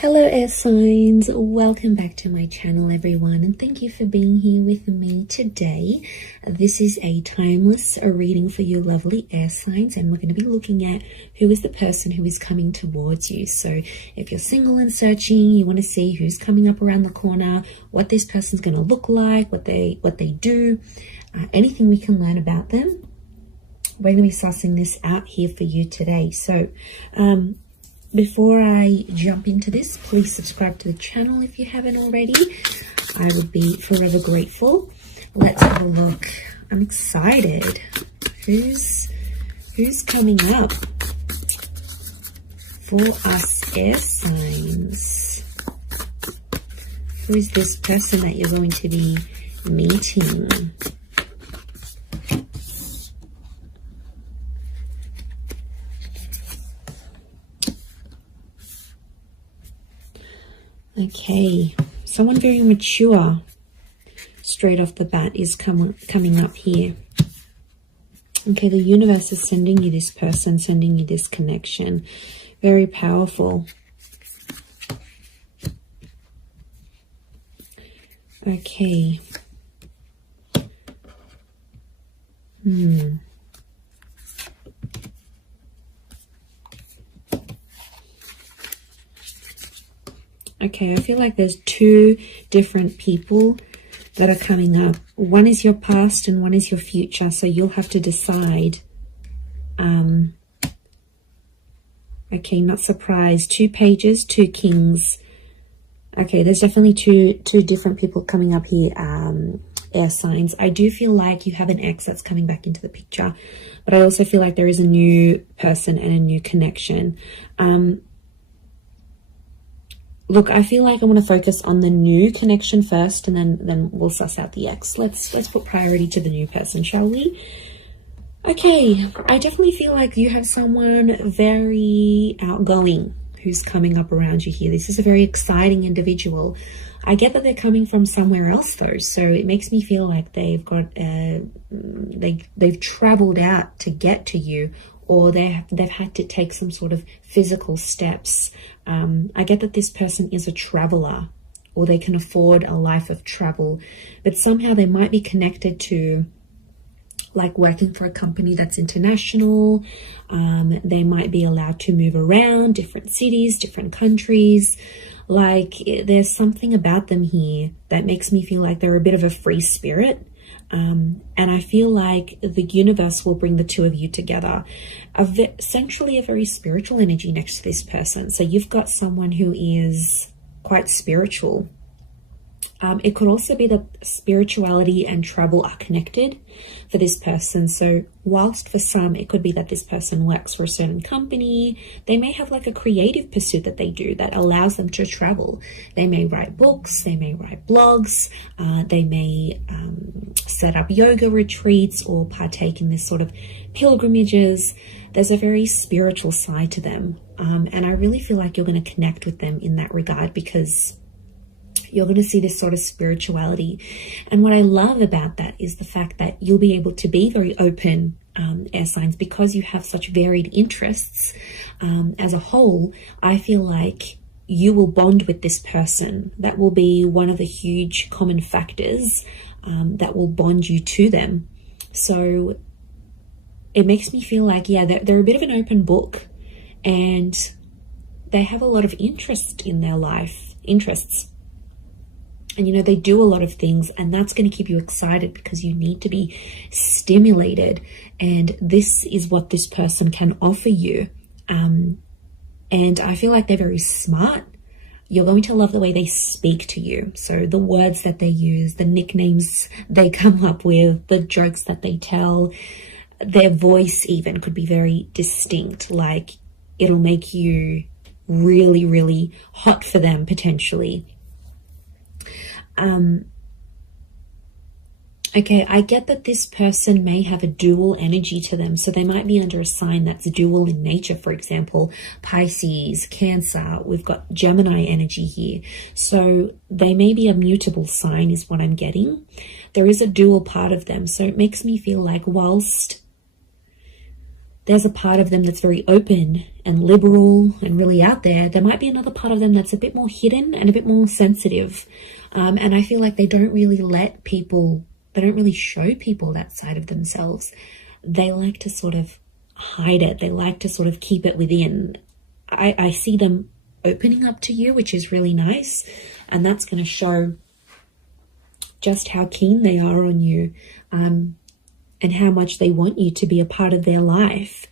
Hello air signs, welcome back to my channel everyone, and thank you for being here with me today. This is a timeless reading for you lovely air signs, and we're going to be looking at who is the person who is coming towards you. So if you're single and searching, you want to see who's coming up around the corner, what this person's going to look like, what they do, anything we can learn about them. We're going to be sussing this out here for you today. So before I jump into this, please subscribe to the channel if you haven't already. I would be forever grateful. Let's have a look. I'm excited. Who's coming up for us air signs? Who is this person that you're going to be meeting? Okay, someone very mature straight off the bat is coming up here. Okay, the universe is sending you this person, sending you this connection. Very powerful. Okay. Okay, I feel like there's two different people that are coming up. One is your past and one is your future. So you'll have to decide. Okay, not surprised. 2 pages, 2 kings. Okay, there's definitely two different people coming up here, air signs. I do feel like you have an ex that's coming back into the picture. But I also feel like there is a new person and a new connection. Look, I feel like I want to focus on the new connection first, and then we'll suss out the ex. Let's put priority to the new person, shall we? Okay, I definitely feel like you have someone very outgoing who's coming up around you here. This is a very exciting individual. I get that they're coming from somewhere else though, so it makes me feel like they've got they've traveled out to get to you, or they've had to take some sort of physical steps. I get that this person is a traveler, or they can afford a life of travel, but somehow they might be connected to like working for a company that's international. They might be allowed to move around different cities, different countries. Like there's something about them here that makes me feel like they're a bit of a free spirit. And I feel like the universe will bring the two of you together. Essentially a very spiritual energy next to this person. So you've got someone who is quite spiritual. It could also be that spirituality and travel are connected for this person. So whilst for some, it could be that this person works for a certain company, they may have like a creative pursuit that they do that allows them to travel. They may write books, they may write blogs, they may set up yoga retreats or partake in this sort of pilgrimages. There's a very spiritual side to them. And I really feel like you're going to connect with them in that regard, because you're going to see this sort of spirituality. And what I love about that is the fact that you'll be able to be very open, air signs, because you have such varied interests. As a whole, I feel like you will bond with this person. That will be one of the huge common factors that will bond you to them. So it makes me feel like, yeah, they're a bit of an open book, and they have a lot of interest in their life, interests. And, you know, they do a lot of things, and that's going to keep you excited because you need to be stimulated. And this is what this person can offer you. And I feel like they're very smart. You're going to love the way they speak to you. So the words that they use, the nicknames they come up with, the jokes that they tell, their voice even could be very distinct. Like it'll make you really, really hot for them potentially. Okay, I get that this person may have a dual energy to them. So they might be under a sign that's dual in nature. For example, Pisces, Cancer, we've got Gemini energy here. So they may be a mutable sign is what I'm getting. There is a dual part of them. So it makes me feel like whilst there's a part of them that's very open and liberal and really out there. There might be another part of them that's a bit more hidden and a bit more sensitive. And I feel like they don't really let people, they don't really show people that side of themselves. They like to sort of hide it. They like to sort of keep it within. I see them opening up to you, which is really nice. And that's going to show just how keen they are on you, and how much they want you to be a part of their life.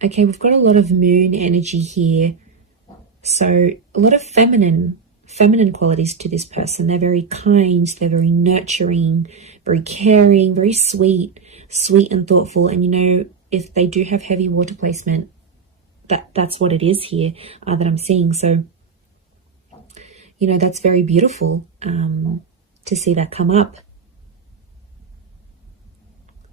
Okay, we've got a lot of moon energy here. So a lot of feminine qualities to this person. They're very kind, they're very nurturing, very caring, very sweet and thoughtful. And you know, if they do have heavy water placement, that's what it is here that I'm seeing. So, you know, that's very beautiful to see that come up.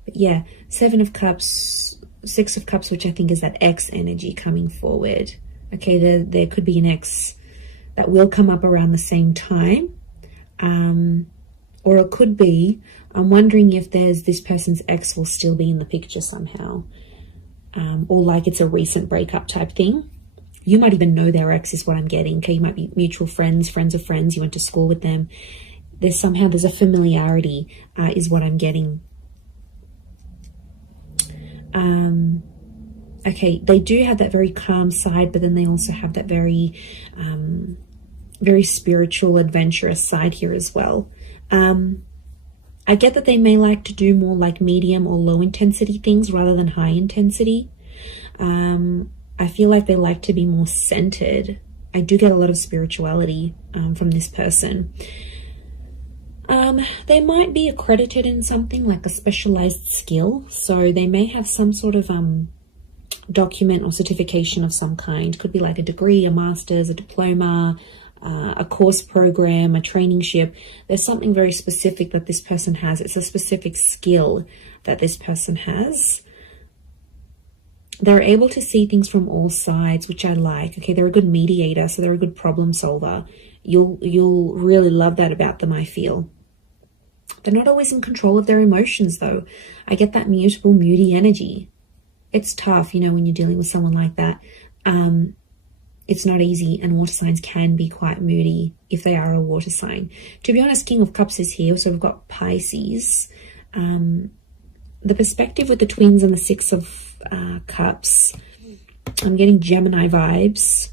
But yeah, 7 of Cups, 6 of Cups, which I think is that ex energy coming forward. Okay, there could be an ex that will come up around the same time. Or it could be, I'm wondering if this person's ex will still be in the picture somehow. Or like it's a recent breakup type thing. You might even know their ex is what I'm getting. Okay, you might be mutual friends, friends of friends. You went to school with them. There's a familiarity is what I'm getting. Okay, they do have that very calm side, but then they also have that very spiritual, adventurous side here as well. I get that they may like to do more like medium or low intensity things rather than high intensity. I feel like they like to be more centered. I do get a lot of spirituality from this person. They might be accredited in something like a specialized skill. So they may have some sort of document or certification of some kind. Could be like a degree, a master's, a diploma, a course program, a traineeship. There's something very specific that this person has. It's a specific skill that this person has. They're able to see things from all sides, which I like. Okay, they're a good mediator, so they're a good problem solver. You'll really love that about them, I feel. They're not always in control of their emotions, though. I get that mutable, moody energy. It's tough, you know, when you're dealing with someone like that. It's not easy, and water signs can be quite moody if they are a water sign. To be honest, King of Cups is here, so we've got Pisces. The perspective with the twins and the 6 of Cups, I'm getting Gemini vibes.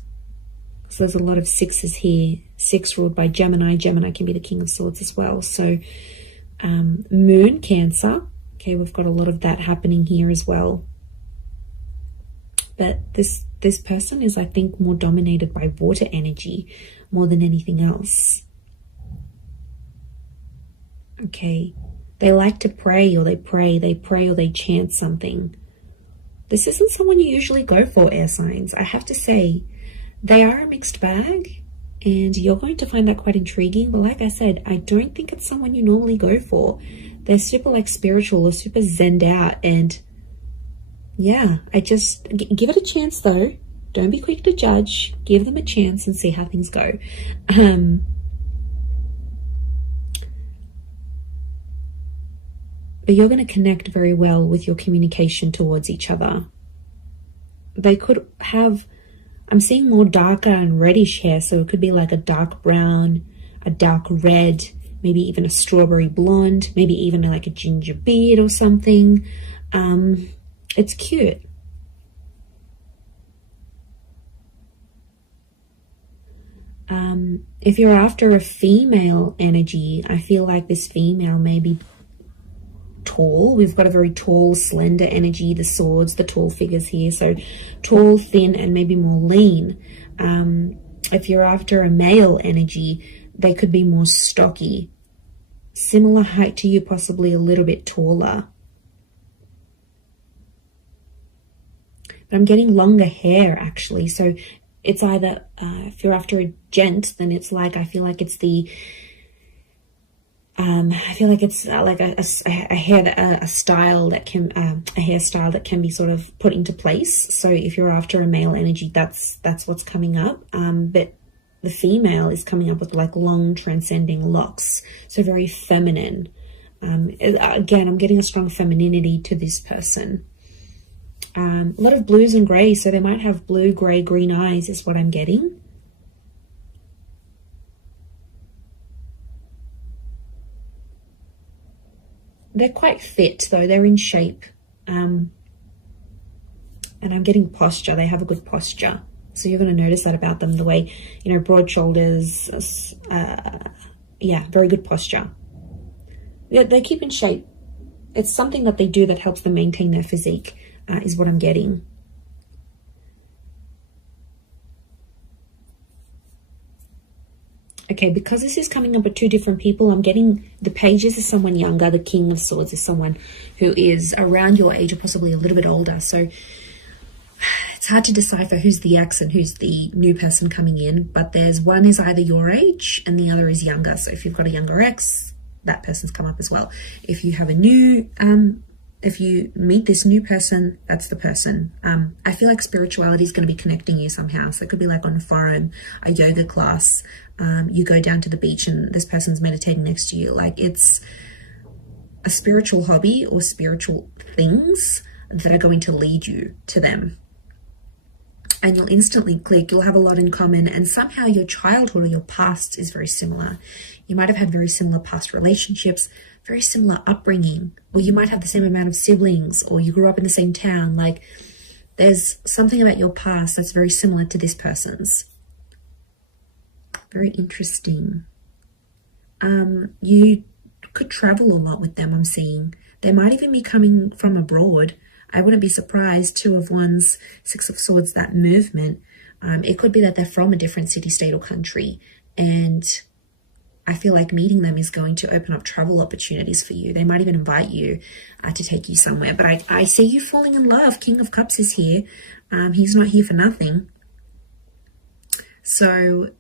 So there's a lot of 6s here. 6 ruled by Gemini. Gemini can be the King of Swords as well. So Moon, Cancer. Okay, we've got a lot of that happening here as well. But this person is, I think, more dominated by water energy more than anything else. Okay. They like to pray, or they pray or they chant something. This isn't someone you usually go for, air signs. I have to say, they are a mixed bag, and you're going to find that quite intriguing. But like I said, I don't think it's someone you normally go for. They're super like spiritual or super zenned out, and yeah, I just give it a chance though. Don't be quick to judge. Give them a chance and see how things go. But you're going to connect very well with your communication towards each other. They could have, I'm seeing more darker and reddish hair, so it could be like a dark brown, a dark red, maybe even a strawberry blonde, maybe even like a ginger beard or something. It's cute. If you're after a female energy, I feel like this female may be tall. We've got a very tall, slender energy, the swords, the tall figures here. So tall, thin, and maybe more lean. If you're after a male energy, they could be more stocky. Similar height to you, possibly a little bit taller. But I'm getting longer hair, actually. So it's either, if you're after a gent, then it's like, I feel like it's the I feel like it's like a style that can a hairstyle that can be sort of put into place. So if you're after a male energy, that's what's coming up. But the female is coming up with like long transcending locks, so very feminine. Again, I'm getting a strong femininity to this person. A lot of blues and grays, so they might have blue, grey, green eyes is what I'm getting. They're quite fit though, they're in shape. And I'm getting posture, they have a good posture. So you're going to notice that about them, the way, you know, broad shoulders, yeah, very good posture. They keep in shape. It's something that they do that helps them maintain their physique, is what I'm getting. Okay, because this is coming up with two different people, I'm getting the pages is someone younger, the King of Swords is someone who is around your age or possibly a little bit older. So it's hard to decipher who's the ex and who's the new person coming in, but there's one is either your age and the other is younger. So if you've got a younger ex, that person's come up as well. If you have a new, if you meet this new person, that's the person. I feel like spirituality is going to be connecting you somehow. So it could be like on a forum, a yoga class, you go down to the beach and this person's meditating next to you. Like it's a spiritual hobby or spiritual things that are going to lead you to them. And you'll instantly click, you'll have a lot in common, and somehow your childhood or your past is very similar. You might have had very similar past relationships, very similar upbringing, or you might have the same amount of siblings, or you grew up in the same town. Like there's something about your past that's very similar to this person's. Very interesting. You could travel a lot with them, I'm seeing. They might even be coming from abroad. I wouldn't be surprised. Two of Wands, Six of Swords, that movement. It could be that they're from a different city, state, or country. And I feel like meeting them is going to open up travel opportunities for you. They might even invite you to take you somewhere. But I see you falling in love. King of Cups is here. He's not here for nothing. So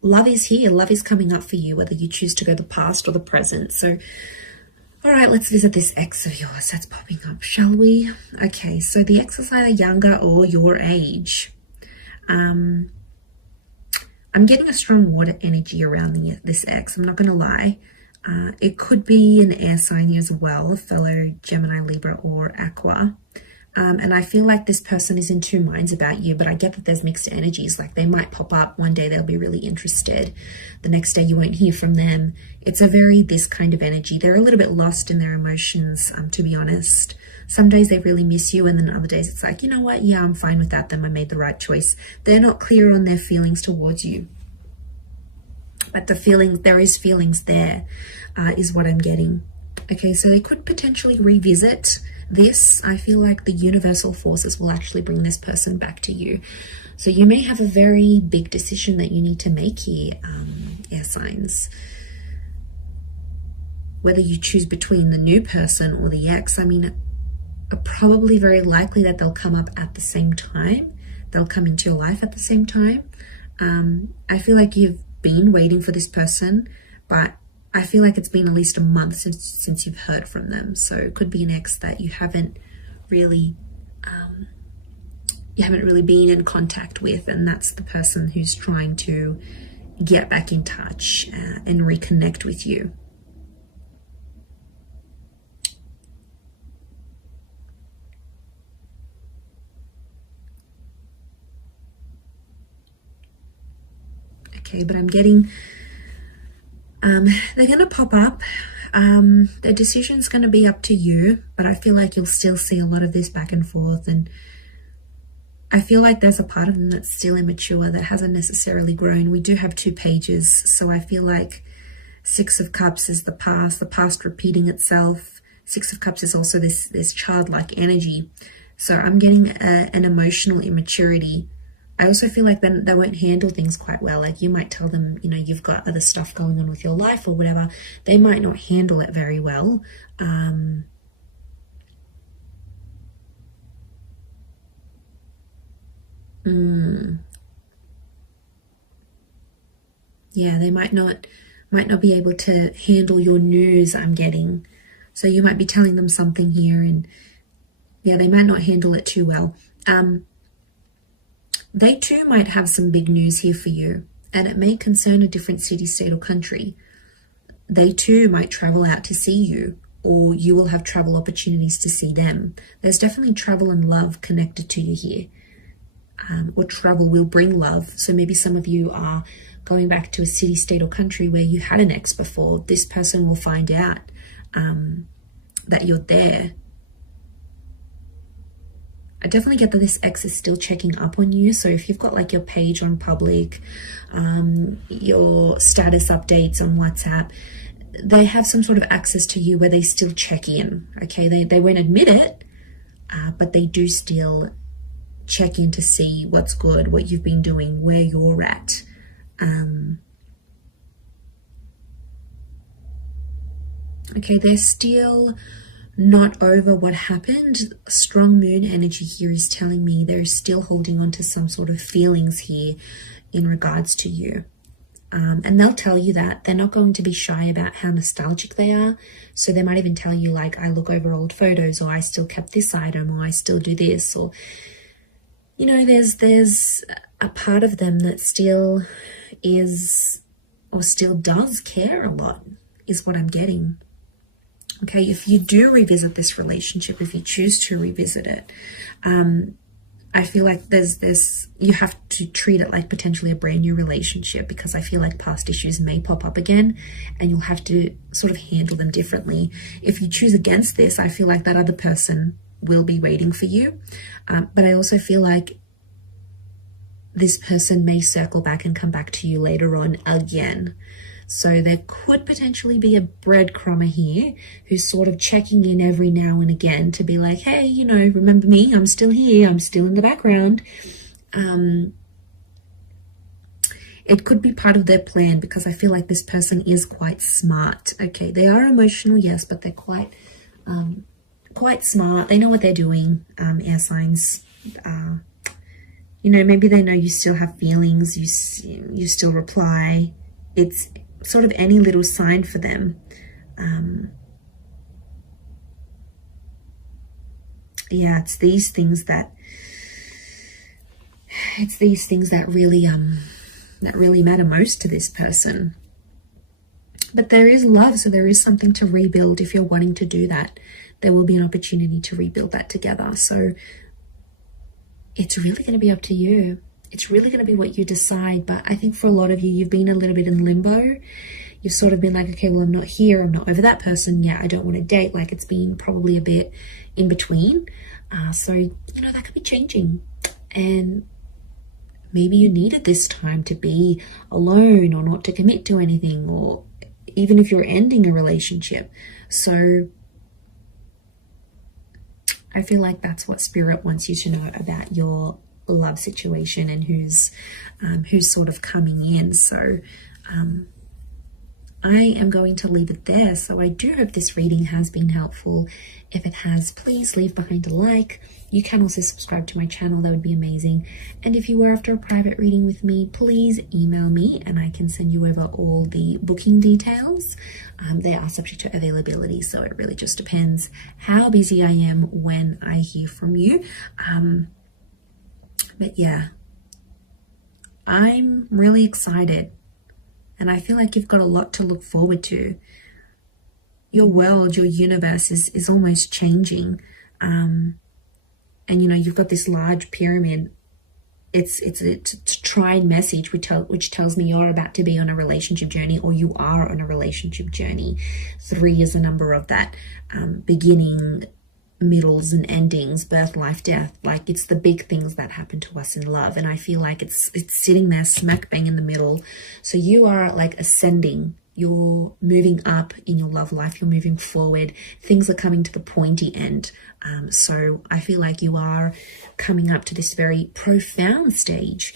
love is here. Love is coming up for you, whether you choose to go the past or the present. So all right, let's visit this ex of yours that's popping up, shall we? Okay, so the ex is either younger or your age. I'm getting a strong water energy around this ex, I'm not going to lie. It could be an air sign as well, a fellow Gemini, Libra, or Aqua. And I feel like this person is in two minds about you, but I get that there's mixed energies. Like they might pop up one day, they'll be really interested. The next day you won't hear from them. It's a very this kind of energy. They're a little bit lost in their emotions, to be honest. Some days they really miss you, and then other days it's like, you know what? Yeah, I'm fine without them. I made the right choice. They're not clear on their feelings towards you. But the feelings, there is feelings there, is what I'm getting. Okay, so they could potentially revisit this. I feel like the universal forces will actually bring this person back to you. So you may have a very big decision that you need to make here, air signs. Whether you choose between the new person or the ex, I mean, probably very likely that they'll come up at the same time. They'll come into your life at the same time. I feel like you've been waiting for this person, but I feel like it's been at least a month since you've heard from them. So it could be an ex that you haven't really been in contact with, and that's the person who's trying to get back in touch and reconnect with you. Okay, but I'm getting they're going to pop up. The decision's going to be up to you, but I feel like you'll still see a lot of this back and forth, and I feel like there's a part of them that's still immature, that hasn't necessarily grown. We do have two pages, so I feel like Six of Cups is the past repeating itself. Six of Cups is also this childlike energy. So I'm getting an emotional immaturity. I also feel like then they won't handle things quite well. Like you might tell them, you know, you've got other stuff going on with your life or whatever. They might not handle it very well. Yeah, they might not might not be able to handle your news, I'm getting. So you might be telling them something here, and yeah, they might not handle it too well. They too might have some big news here for you, and it may concern a different city, state, or country. They too might travel out to see you, or you will have travel opportunities to see them. There's definitely travel and love connected to you here. Or travel will bring love. So maybe some of you are going back to a city, state, or country where you had an ex before. This person will find out that you're there. I definitely get that this ex is still checking up on you. So if you've got like your page on public, your status updates on WhatsApp, they have some sort of access to you where they still check in. Okay, they won't admit it, but they do still check in to see what's good, what you've been doing, where you're at. Okay, they're still not over what happened. Strong moon energy here is telling me they're still holding on to some sort of feelings here in regards to you. And they'll tell you that. They're not going to be shy about how nostalgic they are. So they might even tell you like, I look over old photos, or I still kept this item, or I still do this, or, you know, there's a part of them that still is, or still does care a lot, is what I'm getting. Okay, if you do revisit this relationship, if you choose to revisit it, I feel like you have to treat it like potentially a brand new relationship, because I feel like past issues may pop up again and you'll have to sort of handle them differently. If you choose against this, I feel like that other person will be waiting for you. But I also feel like this person may circle back and come back to you later on again. So there could potentially be a breadcrumber here who's sort of checking in every now and again to be like, hey, you know, remember me? I'm still here. I'm still in the background. It could be part of their plan, because I feel like this person is quite smart. Okay, they are emotional, yes, but they're quite smart. They know what they're doing, air signs. You know, maybe they know you still have feelings. You still reply. It's sort of any little sign for them. Yeah, it's these things that really matter most to this person. But there is love, so there is something to rebuild. If you're wanting to do that, there will be an opportunity to rebuild that together. So it's really going to be up to you. It's really going to be what you decide. But I think for a lot of you, you've been a little bit in limbo. You've sort of been like, okay, well, I'm not here. I'm not over that person. Yeah, I don't want to date. Like, it's been probably a bit in between. So, you know, that could be changing. And maybe you needed this time to be alone, or not to commit to anything, or even if you're ending a relationship. So I feel like that's what Spirit wants you to know about your love situation and who's sort of coming in. So I am going to leave it there. So I do hope this reading has been helpful. If it has, please leave behind a like. You can also subscribe to my channel. That would be amazing. And if you were after a private reading with me, please email me and I can send you over all the booking details. They are subject to availability, so it really just depends how busy I am when I hear from you. But yeah, I'm really excited. And I feel like you've got a lot to look forward to. Your world, your universe is almost changing. And, you know, you've got this large pyramid. It's a tried message which tells me you're about to be on a relationship journey, or you are on a relationship journey. 3 is a number of that. Beginning, middles and endings, birth, life, death. Like, it's the big things that happen to us in love, and I feel like it's sitting there smack bang in the middle. So you are like ascending, you're moving up in your love life, you're moving forward, things are coming to the pointy end. So I feel like you are coming up to this very profound stage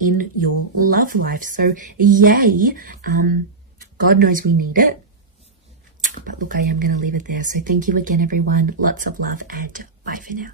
in your love life. So yay, God knows we need it. But look, I am going to leave it there. So thank you again, everyone. Lots of love, and bye for now.